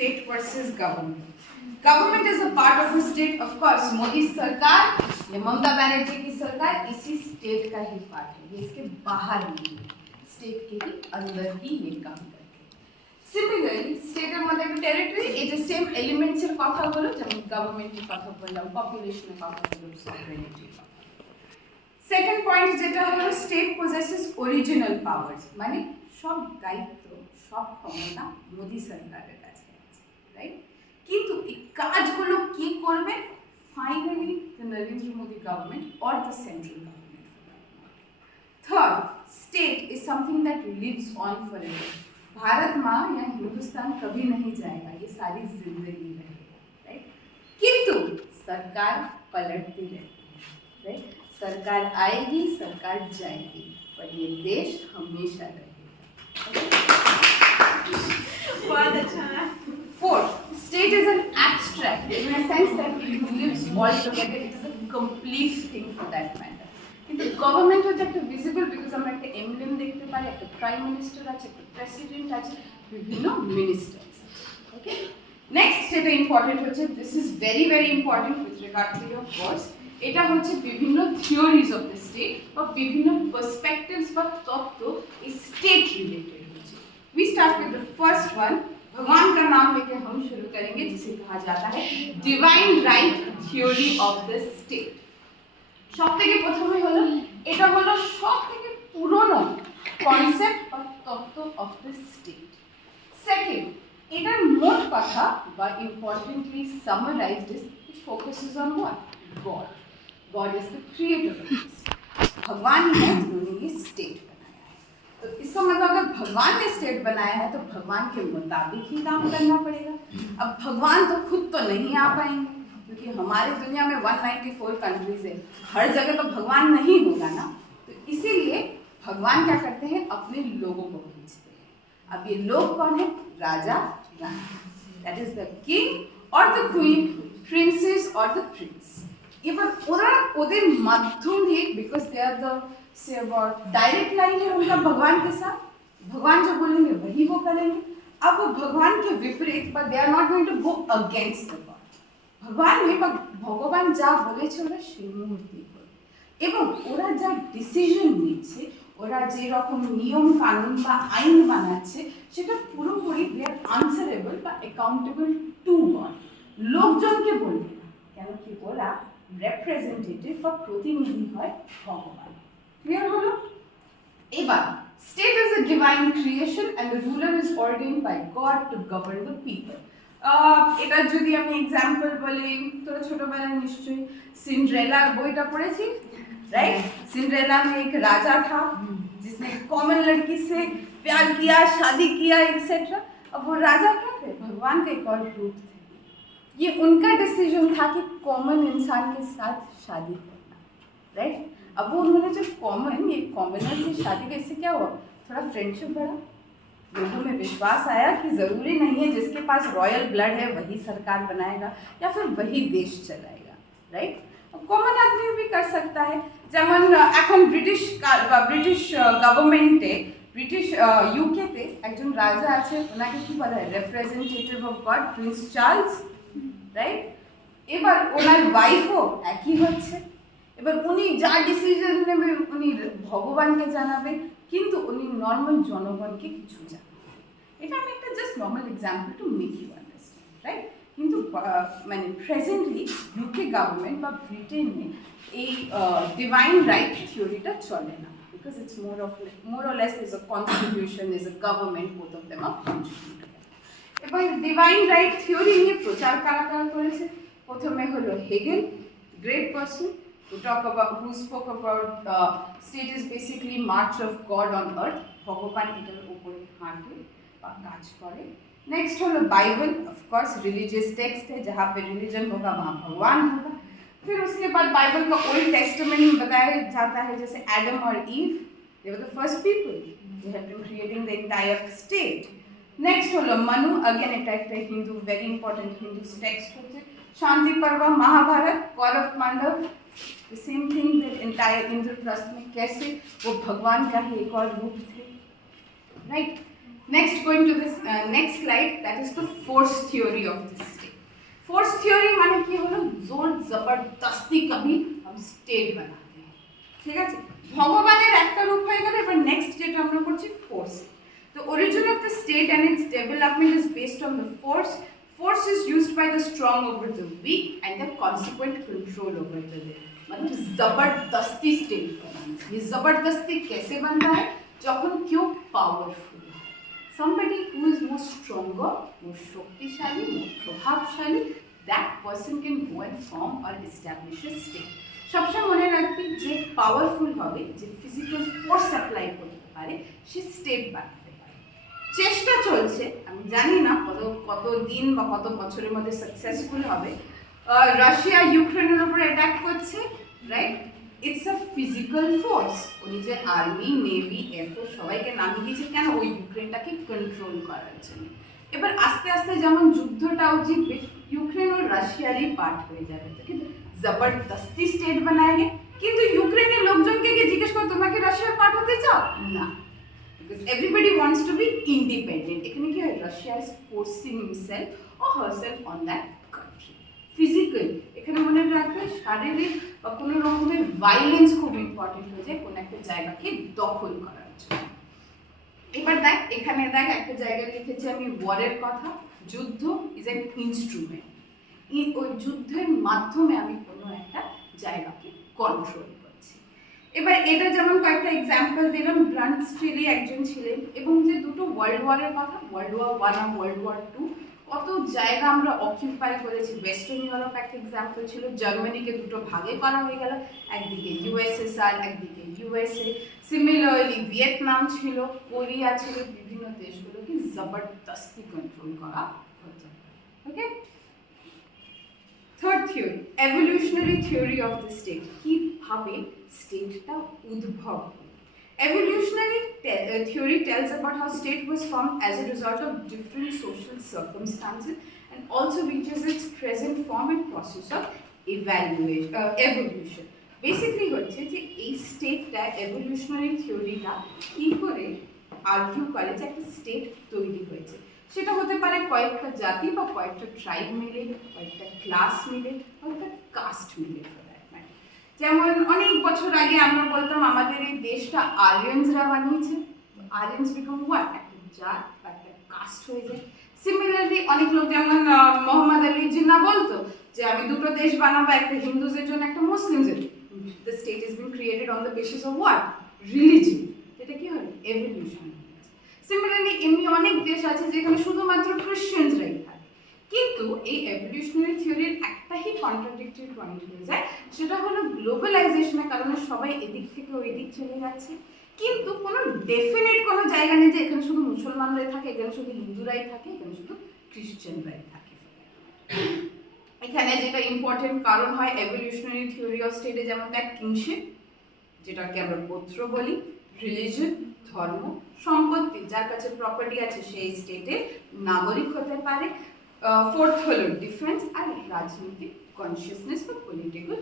state versus government. Government is a part of the state, of course. Modi सरकार या ममता बनर्जी की सरकार इसी स्टेट का ही पार्ट है, ये इसके बाहर नहीं है, स्टेट के ही अंदर ही ये काम करते हैं. Similarly, state এর মধ্যে একটা টেরিটরি, এই যে সেম এলিমেন্টস এর কথা হলো, যেমন গভর্নমেন্টের কথা বললাম, পপুলেশনের কথা বললাম, সভরেনিটি. সেকেন্ড পয়েন্ট যেটা হলো স্টেট পজেসেস অরিজিনাল পাওয়ার্স, মানে সব দায়িত্ব সব ক্ষমতা মোদি সরকারের কাছে আছে, রাইট? কিন্তু এই কাজগুলো কি করবে? Finally the Narendra Modi government or the central government. Third, state is something that lives on forever. Bharat माँ या हिंदुस्तान कभी नहीं जाएगा, ये सारी जिंदगी रहेगा, राइट? किंतु सरकार पलटती रहती है, राइट? सरकार आएगी, सरकार जाएगी, पर ये देश हमेशा रहेगा. बहुत अच्छा. Fourth, state is an abstract in a sense that it lives all together. It is a complete thing for that matter. কিন্তু গভর্নমেন্ট হচ্ছে একটা ভিজিবল, বিকজ আমরা একটা এমব্লেম দেখতে পাই, একটা প্রাইম মিনিস্টার আছে, একটা প্রেসিডেন্ট আছে, বিভিন্ন মিনিস্টার্স. ওকে, নেক্সট যেটা ইম্পর্টেন্ট হচ্ছে, this is very very important with regard to your course, এটা হচ্ছে বিভিন্ন থিওরিজ অফ দ্য স্টেট বা বিভিন্ন পার্সপেক্টিভস বা তত্ত্ব এই স্টেট রিলেটেড হচ্ছে. We start with the first one. भगवान का नाम लेके हम शुरू करेंगे, जिसे कहा जाता है divine right theory of the state. সবথেকে প্রথমে হলো, এটা হলো সবথেকে পুরনো কনসেপ্ট বা তত্ত্ব অফ দ্য স্টেট. সেকেন্ড, এটার মোট কথা বা importantly summarised is it focuses on what? God. God is the creator of this. भगवान ही है जिन्होंने ये स्टेट बनाया है. तो इसका मतलब अगर भगवान ने स्टेट बनाया है तो भगवान के मुताबिक ही काम करना पड़ेगा. अब भगवान तो खुद तो नहीं आ पाएंगे, क्योंकि हमारी दुनिया में 194 कंट्रीज है, हर जगह तो भगवान नहीं होगा ना. तो इसीलिए भगवान क्या करते हैं? अपने लोगों को भेजते हैं. अब ये लोग कौन है? राजा रानी, दैट इज द किंग और द क्वीन, प्रिंसेस और द प्रिंस. এবার ওরা ওদের মাধ্যম দিয়ে, because they are the say about direct line है उनका भगवान के साथ, भगवान जो बोलेंगे वही वो करेंगे. अब वो भगवान के विपरीत, but they are not going to go against the god. भगवान में ভগবান যা বলেছে ওরা সেই মুহূর্তে করবে, এবং ওরা যা ডিসিশন নিচ্ছে, ওরা যে রকম নিয়ম কানুন বা আইন বানাচ্ছে, সেটা পুরোপুরি দে আর আনসারেবল বা অ্যাকাউন্টেবল টু গড. লোকজনকে বলবে না, কেন কি ওরা রিপ্রেজেন্টেটিভ বা প্রতিনিধি হয় ভগবান. ক্লিয়ার হলো? এবার state is a divine creation and the ruler is ordained by god to govern the people. এটা যদি আমি एग्जांपल বলি, তোরা ছোটবেলায় নিশ্চয়ই सिंड्रेला বইটা পড়েছি, राइट? सिंड्रेला में एक राजा था जिसने कॉमन लड़की से प्यार किया, शादी किया, एक्सेट्रा. अब वो राजा क्या थे? भगवान का एक और रूप थे. ये उनका डिसीजन था कि कॉमन इंसान के साथ शादी करना, राइट? अब वो उन्होंने जब ये कॉमनर से शादी की, इससे क्या हुआ? थोड़ा फ्रेंडशिप बढ़ा, लोगों में विश्वास आया कि ज़रूरी नहीं है जिसके पास रॉयल ब्लड है वही सरकार बनाएगा या फिर वही देश चलाएगा, राइट? कॉमन आदमी भी कर सकता है. যেমন এখন ব্রিটিশ গভর্নমেন্টে, ব্রিটিশ ইউকেতে একজন রাজা আছে, ওনাকে কি বলা হয়? Representative of god, Prince Charles, right? এবার ওনার ওয়াইফও একই হচ্ছে. এবার উনি যা ডিসিশন নেবে উনি ভগবানকে জানাবেন, কিন্তু উনি নর্মাল জনগণকে কিছু জানাবেন. এটা আমি একটা just normal example to make you understand, right? কিন্তু মানে প্রেজেন্টলি ইউকে গভর্নমেন্ট বা ব্রিটেনে এই ডিভাইন রাইট থিওরিটা চলে না, because it's more or less is a constitution, is a government, both of them are functioning. এবার ডিভাইন রাইট থিওরি নিয়ে প্রচার কারা কারা করেছে? প্রথমে হলো Hegel, great person, who spoke about state is basically march of God on earth. ভগবান এটার উপরে হাঁটে বা কাজ করে. Next hello Bible, of course religious text है, जहाँ पे रिलीजन होगा वहाँ भगवान होगा. फिर उसके बाद बाइबल का ओल्ड टेस्टामेंट में बताया जाता है जैसे एडम और Eve, they were the first people, they have been creating the entire state. Next हलो मनु, अगेन এটা একটা Hindu very important Hindu text হচ্ছে. शांति पर्व, Mahabharat, Kaurava Pandav, the same thing that entire Indraprastha में कैसे वो भगवान का ही एक और रूप थे, right? Next, going to this next slide, that is the force theory of this state. Force theory মানে কি হলো, জোর জবরদস্তি কবি हम স্টেট বানাতে हैं, ঠিক আছে? ভগবানের একটা রূপ হয়ে গেল। এবার নেক্সট যেটা আমরা করছি force. The origin of the state and its development is based on the force. Force is used by the strong over the weak and the consequent control over the weak. मतलब जबरदस्ती state बनाना। ये जबरदस्ती कैसे बनता है? যখন কেউ powerful, somebody who is more stronger, more শক্তিশালী, more প্রভাবশালী, that person can go and form or establish a state. সবসময় মনে রাখবি যে পাওয়ারফুল হবে, যে ফিজিক্যাল ফোর্স অ্যাপ্লাই করতে পারে, সে স্টেট বানাতে পারে। চেষ্টা চলছে, আমি জানি না কত দিন বা কত বছরের মধ্যে সাকসেসফুল হবে। রাশিয়া ইউক্রেনের উপর অ্যাটাক করছে, right? It's a physical force. ও নিজের আর্মি, নেভি, এয়ারফোর্স সবাইকে নামিয়ে দিয়েছে কেন? ওই ইউক্রেনটাকে কন্ট্রোল করার জন্য। এবার আস্তে আস্তে যেমন যুদ্ধটাও জিতবে, ইউক্রেন ও রাশিয়ারই পার্ট হয়ে যাবে। তো কিন্তু জবরদস্তি স্টেট বানায়গে, কিন্তু ইউক্রেনের লোকজনকে গিয়ে জিজ্ঞেস করো তোমরা কি রাশিয়ার পার্ট হতে চাও? না, because everybody wants to B independent. এখানে কি হয়? Russia is forcing himself or herself on that country. Physical, এখানে মনে রাখবে শারীরিক বা কোনো রকমের ভায়োলেন্স খুব ইম্পর্টেন্ট হয়ে যায় কোনো একটা জায়গাকে দখল করার জন্য। এবার দেখ, এখানে দেখ একটা জায়গায় লিখেছি আমি ওয়ারের কথা। যুদ্ধ ইজ অ্যান ইনস্ট্রুমেন্ট। ওই যুদ্ধের মাধ্যমে আমি কোনো একটা জায়গাকে কন্ট্রোল করছি। এবার এটা যেমন কয়েকটা এক্সাম্পল দিলাম। ব্রান্ডস্টিলি একজন ছিলেন, এবং যে দুটো ওয়ার্ল্ড ওয়ারের কথা, ওয়ার্ল্ড ওয়ার 1 আর ওয়ার্ল্ড ওয়ার 2, কত জায়গা আমরা অকিউপাই করেছি। ওয়েস্টার্ন ইউরোপ একটা এক্সাম্পল ছিল, জার্মানিকে দুটো ভাগে করা হয়ে গেল, একদিকে ইউএসএসআর, একদিকে ইউএসএ। সিমিলারলি ভিয়েতনাম ছিল, কোরিয়া ছিল, বিভিন্ন দেশগুলোকে জবরদস্তি কন্ট্রোল করা হতো। Okay, third theory, evolutionary theory of the state. কিভাবে স্টেটটা উদ্ভব? Evolutionary theory tells about how state was formed as a result of different social circumstances and also reaches its present form and process of evolution. Basically হচ্ছে যে এই স্টেটটা, evolutionary থিওরিটা কি করে আর্কিউ করে যে একটা স্টেট তৈরি হয়েছে। সেটা হতে পারে কয়েকটা জাতি বা কয়েকটা ট্রাইব মিলে, কয়েকটা ক্লাস মিলে, কয়েকটা কাস্ট মিলে। যেমন অনেক বছর আগে আমরা বলতাম আমাদের এই দেশটা আরিয়ানসরা বানিয়েছে। Aryan's become what? একটা জাত বা একটা কাস্ট হয়ে যায়। সিমিলারলি অনেক লোক যেমন মোহাম্মদ আলী জিন্না বলতো যে আমি দুটো দেশ বানাবো, একটা হিন্দুদের জন্য একটা মুসলিমদের। The state is been created on the basis of what? Religion. এটা কি হয়? এভলিউশন। সিমিলারলি এমনি অনেক দেশ আছে যেখানে শুধুমাত্র ক্রিশ্চিয়ানসরাই থাকে। কিন্তু এই এভলিউশনারি থিওরির একটাই কন্ট্রাডিক্টরি পয়েন্ট হয়ে যায়, সেটা হলো গ্লোবালাইজেশনের কারণে সবাই এদিক থেকে ওই দিক চলে যাচ্ছে, কিন্তু কোনো ডেফিনেট কোনো জায়গা নেই যে এখানে শুধু মুসলমানরাই থাকে, এখানে শুধু হিন্দুরাই থাকে, এখানে শুধু খ্রিশ্চানরাই থাকে। এখানে যেটা ইম্পর্টেন্ট কারণ হয় এভলিউশনারি থিওরি অফ স্টেটে, যেমন তার কিংশিপ, যেটাকে আমরা গোত্র বলি, রিলিজন, ধর্ম, সম্পত্তি, যার কাছে প্রপার্টি আছে সেই স্টেটের নাগরিক হতে পারে। ফোর্থ হলো ডিফেন্স আর রাজনৈতিক কনসিয়াসনেস বা পলিটিক্যাল